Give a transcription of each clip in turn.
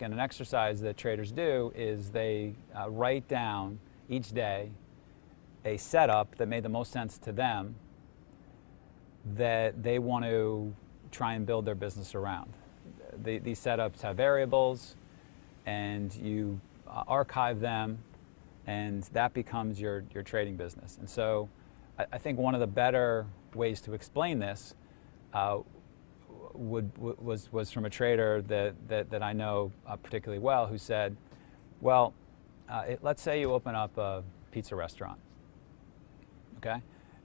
And an exercise that traders do is they write down each day a setup that made the most sense to them that they want to try and build their business around. These setups have variables, and you archive them, and that becomes your trading business. And so I think one of the better ways to explain this was from a trader that I know particularly well, who said, well, let's say you open up a pizza restaurant, okay?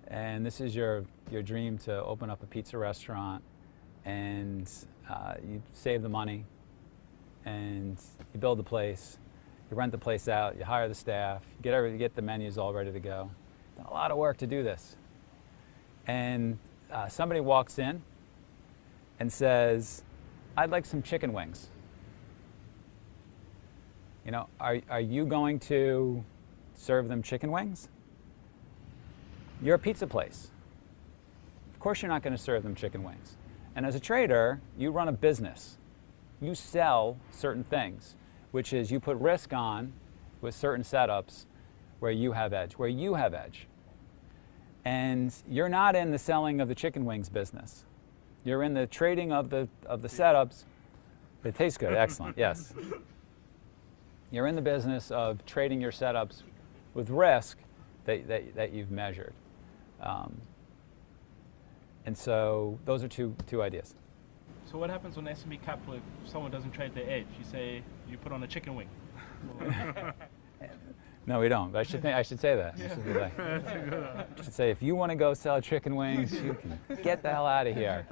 And this is your dream, to open up a pizza restaurant, and you save the money, and you build the place, you rent the place out, you hire the staff, you get the menus all ready to go. Done a lot of work to do this. And somebody walks in and says, I'd like some chicken wings. You know, are you going to serve them chicken wings? You're a pizza place. Of course you're not going to serve them chicken wings. And as a trader, you run a business. You sell certain things, which is you put risk on with certain setups where you have edge. And you're not in the selling of the chicken wings business. You're in the trading of the setups. It tastes good, excellent, yes. You're in the business of trading your setups with risk that you've measured. And so those are two ideas. So what happens on SME Capital if someone doesn't trade their edge? You say you put on a chicken wing. No, we don't. But I should say that. I should say, if you want to go sell chicken wings, you can get the hell out of here.